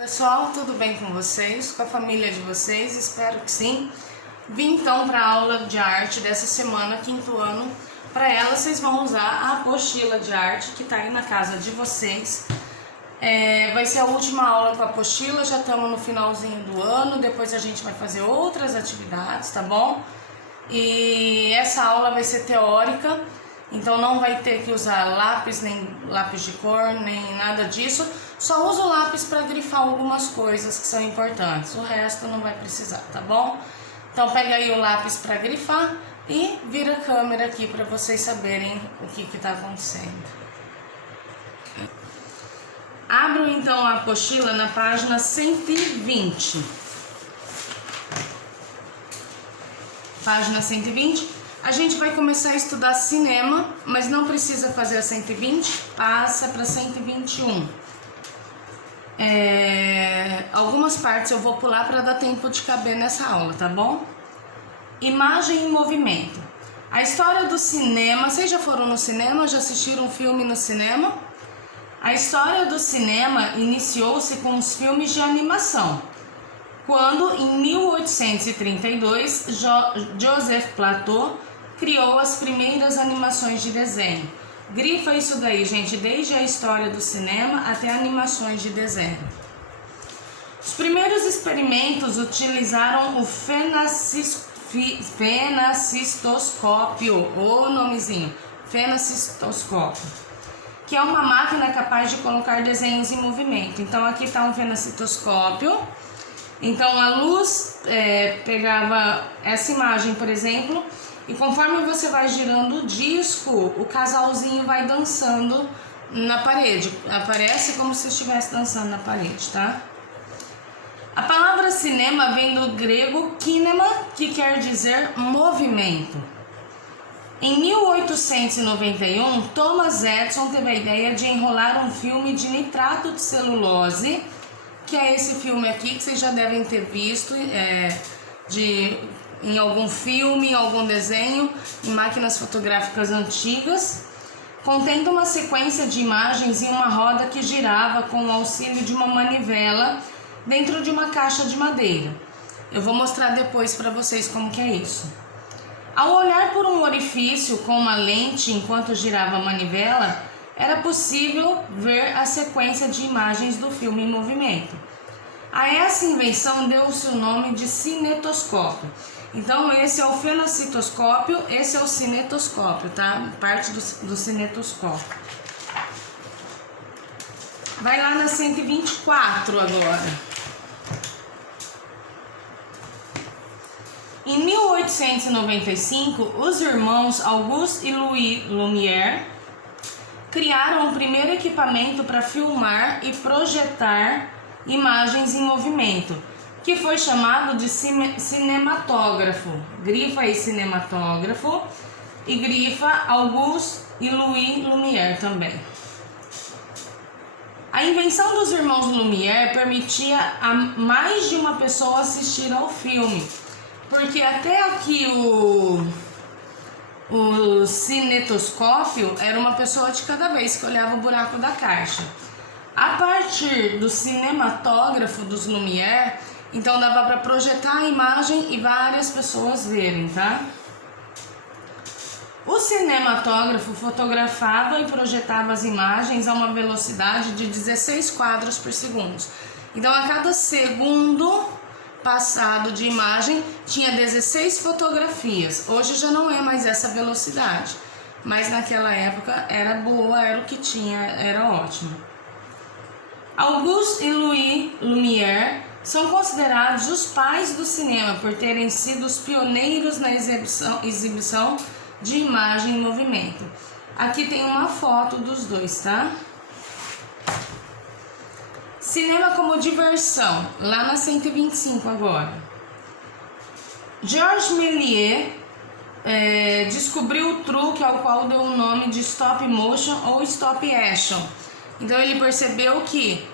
Pessoal, tudo bem com vocês? Com a família de vocês? Espero que sim. Vim então para a aula de arte dessa semana, quinto ano. Para ela, vocês vão usar a apostila de arte que está aí na casa de vocês. Vai ser a última aula com a apostila, já estamos no finalzinho do ano. Depois a gente vai fazer outras atividades, tá bom? E essa aula vai ser teórica, então não vai ter que usar lápis, nem lápis de cor, nem nada disso. Só usa o lápis para grifar algumas coisas que são importantes, o resto não vai precisar, tá bom? Então pega aí o lápis para grifar e vira a câmera aqui para vocês saberem o que está acontecendo. Abro então a apostila na página 120. Página 120. A gente vai começar a estudar cinema, mas não precisa fazer a 120, passa para 121. Algumas partes eu vou pular para dar tempo de caber nessa aula, tá bom? Imagem em movimento. A história do cinema, vocês já foram no cinema? Já assistiram um filme no cinema? A história do cinema iniciou-se com os filmes de animação, quando em 1832 Joseph Plateau criou as primeiras animações de desenho. Grifa isso daí, gente, desde a história do cinema até animações de desenho. Os primeiros experimentos utilizaram o fenacistoscópio, o nomezinho, fenacistoscópio, que é uma máquina capaz de colocar desenhos em movimento. Então aqui está um fenacistoscópio. Então a luz pegava essa imagem, por exemplo, e conforme você vai girando o disco, o casalzinho vai dançando na parede. Aparece como se estivesse dançando na parede, tá? A palavra cinema vem do grego kinema, que quer dizer movimento. Em 1891, Thomas Edison teve a ideia de enrolar um filme de nitrato de celulose, que é esse filme aqui que vocês já devem ter visto em algum filme, em algum desenho, em máquinas fotográficas antigas, contendo uma sequência de imagens em uma roda que girava com o auxílio de uma manivela dentro de uma caixa de madeira. Eu vou mostrar depois para vocês como que é isso. Ao olhar por um orifício com uma lente enquanto girava a manivela, era possível ver a sequência de imagens do filme em movimento. A essa invenção deu-se o nome de cinetoscópio. Então esse é o fenacistoscópio, esse é o cinetoscópio, tá? Parte do cinetoscópio. Vai lá na 124 agora. Em 1895, os irmãos Auguste e Louis Lumière criaram o primeiro equipamento para filmar e projetar imagens em movimento, que foi chamado de cinematógrafo. Grifa aí cinematógrafo e grifa Auguste e Louis Lumière também. A invenção dos irmãos Lumière permitia a mais de uma pessoa assistir ao filme, porque até aqui o cinetoscópio era uma pessoa de cada vez que olhava o buraco da caixa. A partir do cinematógrafo dos Lumière, então dava para projetar a imagem e várias pessoas verem, tá? O cinematógrafo fotografava e projetava as imagens a uma velocidade de 16 quadros por segundo. Então a cada segundo passado de imagem tinha 16 fotografias. Hoje já não é mais essa velocidade, mas naquela época era boa, era o que tinha, era ótimo. Auguste e Louis Lumière são considerados os pais do cinema por terem sido os pioneiros na exibição de imagem em movimento. Aqui tem uma foto dos dois, tá? Cinema como diversão, lá na 125 agora. Georges Méliès descobriu o truque ao qual deu o nome de stop motion ou stop action. Então ele percebeu que,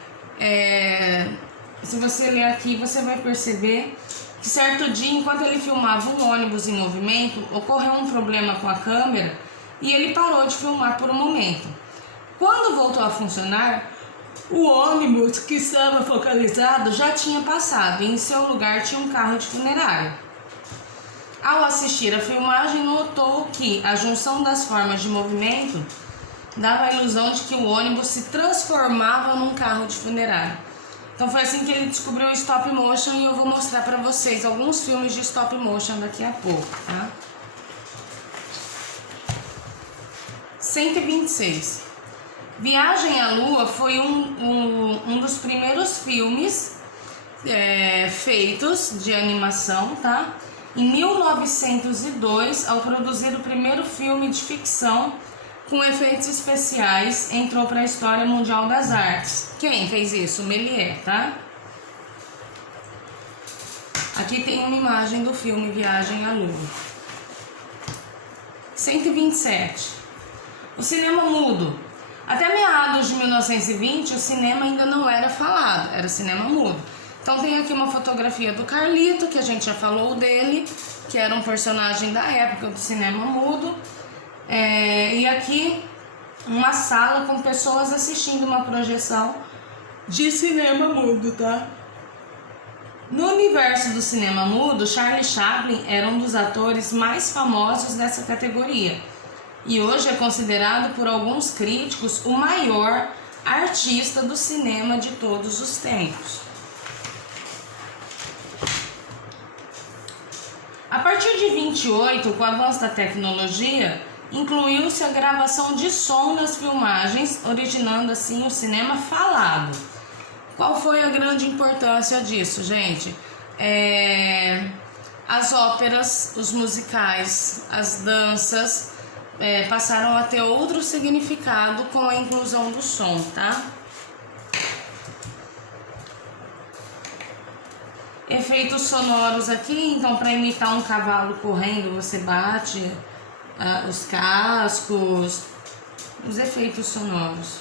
se você ler aqui, você vai perceber que certo dia, enquanto ele filmava um ônibus em movimento, ocorreu um problema com a câmera e ele parou de filmar por um momento. Quando voltou a funcionar, O ônibus que estava focalizado já tinha passado e em seu lugar tinha um carro de funerária. Ao assistir a filmagem, notou que a junção das formas de movimento dava a ilusão de que o ônibus se transformava num carro de funerária. Então foi assim que ele descobriu o stop motion e eu vou mostrar para vocês alguns filmes de stop motion daqui a pouco, tá? 126. Viagem à Lua foi um dos primeiros filmes feitos de animação, tá? Em 1902, ao produzir o primeiro filme de ficção com efeitos especiais, entrou para a história mundial das artes. Quem fez isso? Méliès, tá? Aqui tem uma imagem do filme Viagem à Lua. 127. O cinema mudo. Até meados de 1920, o cinema ainda não era falado, era cinema mudo. Então tem aqui uma fotografia do Carlito, que a gente já falou dele, que era um personagem da época do cinema mudo. E aqui uma sala com pessoas assistindo uma projeção de cinema mudo, tá? No universo do cinema mudo, Charlie Chaplin era um dos atores mais famosos dessa categoria. E hoje é considerado por alguns críticos o maior artista do cinema de todos os tempos. A partir de 28, com o avanço da tecnologia, incluiu-se a gravação de som nas filmagens, originando assim o cinema falado. Qual foi a grande importância disso, gente? As óperas, os musicais, as danças passaram a ter outro significado com a inclusão do som, tá? Efeitos sonoros aqui, então para imitar um cavalo correndo, você bate os cascos, os efeitos sonoros.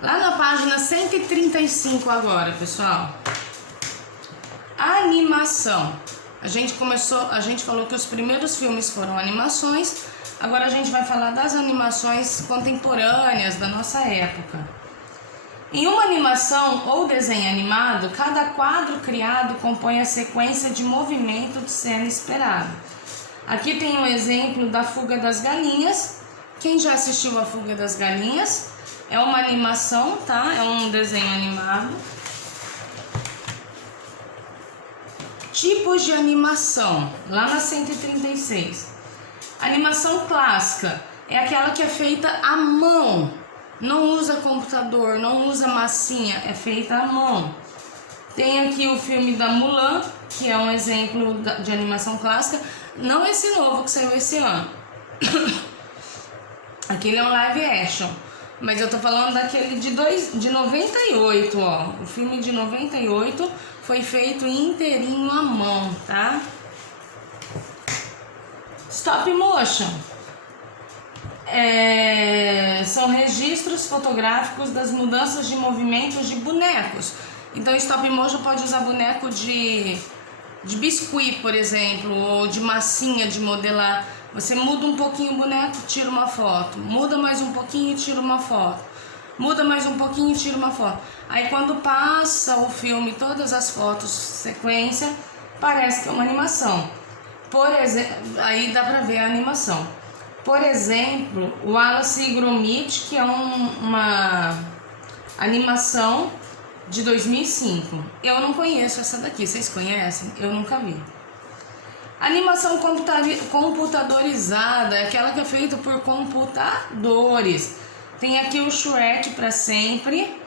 Lá na página 135 agora, pessoal. Animação. A gente falou que os primeiros filmes foram animações. Agora a gente vai falar das animações contemporâneas da nossa época. Em uma animação ou desenho animado, cada quadro criado compõe a sequência de movimento de cena esperada. Aqui tem um exemplo da Fuga das Galinhas. Quem já assistiu a Fuga das Galinhas? É uma animação, tá? É um desenho animado. Tipos de animação, lá na 136. Animação clássica é aquela que é feita à mão. Não usa computador, não usa massinha, é feita à mão. Tem aqui o filme da Mulan, que é um exemplo de animação clássica. Não esse novo que saiu esse ano. Aquele é um live action. Mas eu tô falando daquele de 98, ó. O filme de 98 foi feito inteirinho à mão, tá? Stop motion. São registros fotográficos das mudanças de movimentos de bonecos. Então, stop motion pode usar boneco de biscuit, por exemplo, ou de massinha de modelar. Você muda um pouquinho o boneco, tira uma foto. Muda mais um pouquinho e tira uma foto. Muda mais um pouquinho e tira uma foto. Aí quando passa o filme, todas as fotos, sequência, parece que é uma animação. Por exemplo, aí dá pra ver a animação. Por exemplo, o Wallace e Gromit, que é uma animação de 2005. Eu não conheço essa daqui, vocês conhecem? Eu nunca vi. Animação computadorizada é aquela que é feita por computadores. Tem aqui o Shrek para sempre,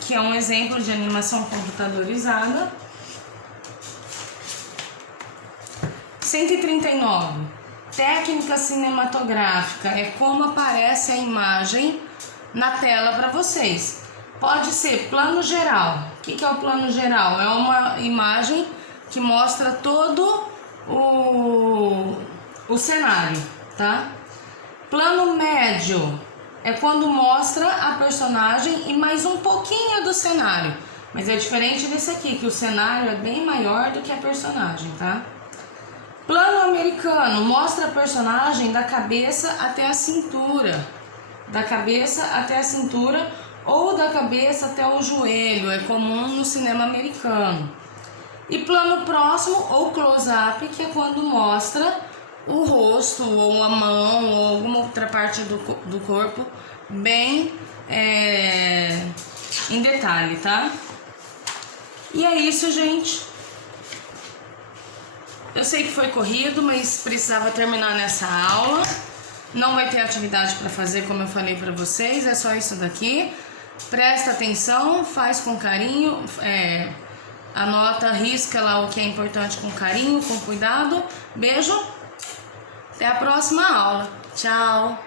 que é um exemplo de animação computadorizada. 139. Técnica cinematográfica é como aparece a imagem na tela para vocês. Pode ser plano geral. O que é o plano geral? É uma imagem que mostra todo o cenário, tá? Plano médio é quando mostra a personagem e mais um pouquinho do cenário. Mas é diferente desse aqui, que o cenário é bem maior do que a personagem, tá? Plano americano mostra a personagem da cabeça até a cintura. Da cabeça até a cintura ou da cabeça até o joelho. É comum no cinema americano. E plano próximo ou close-up, que é quando mostra o rosto ou a mão ou alguma outra parte do corpo bem em detalhe, tá? E é isso, gente. Eu sei que foi corrido, mas precisava terminar nessa aula. Não vai ter atividade para fazer, como eu falei para vocês, é só isso daqui. Presta atenção, faz com carinho, anota, risca lá o que é importante com carinho, com cuidado. Beijo, até a próxima aula. Tchau!